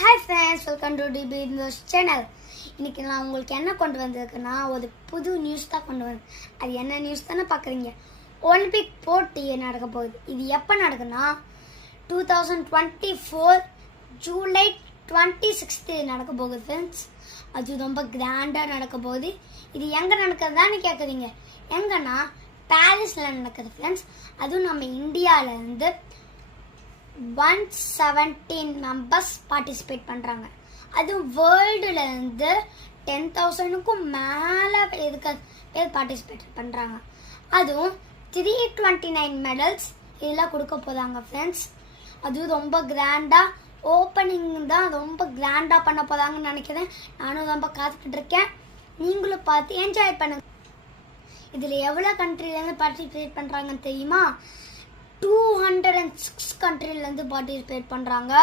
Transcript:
Hi friends, welcome to DP news channel. இன்றைக்கி நான் உங்களுக்கு என்ன கொண்டு வந்திருக்கேன்னா ஒரு புது நியூஸ் தான் கொண்டு வந்தேன். அது என்ன நியூஸ் தானே பார்க்குறீங்க. ஒலிம்பிக் போட்டி நடக்க போகுது. இது எப்போ நடக்குன்னா 2024 ஜூலை 26 நடக்க போகுது ஃப்ரெண்ட்ஸ். அது ரொம்ப கிராண்டாக நடக்க போகுது. இது எங்கே நடக்குதுதான்னு கேட்குறீங்க. எங்கன்னா பாரிஸில் நடக்குது ஃப்ரெண்ட்ஸ். அதுவும் நம்ம இந்தியாவிலேருந்து 117 மெம்பர்ஸ் பார்ட்டிசிபேட் பண்ணுறாங்க. அதுவும் வேர்ல்டுலேருந்து 10,000க்கும் மேலே இருக்க பேர் பார்ட்டிசிபேட் பண்ணுறாங்க. அதுவும் 329 மெடல்ஸ் இதெல்லாம் கொடுக்க போகிறாங்க ஃப்ரெண்ட்ஸ். அதுவும் ரொம்ப கிராண்டாக ஓப்பனிங் தான் ரொம்ப கிராண்டாக பண்ண போகிறாங்கன்னு நினைக்கிறேன். நானும் ரொம்ப காத்துக்கிட்டு இருக்கேன். நீங்களும் பார்த்து என்ஜாய் பண்ணுங்க. இதில் எவ்வளோ கண்ட்ரிலேருந்து பார்ட்டிசிபேட் பண்ணுறாங்கன்னு தெரியுமா? 206 கண்ட்ரிலேருந்து பார்ட்டிசிபேட் பண்ணுறாங்க.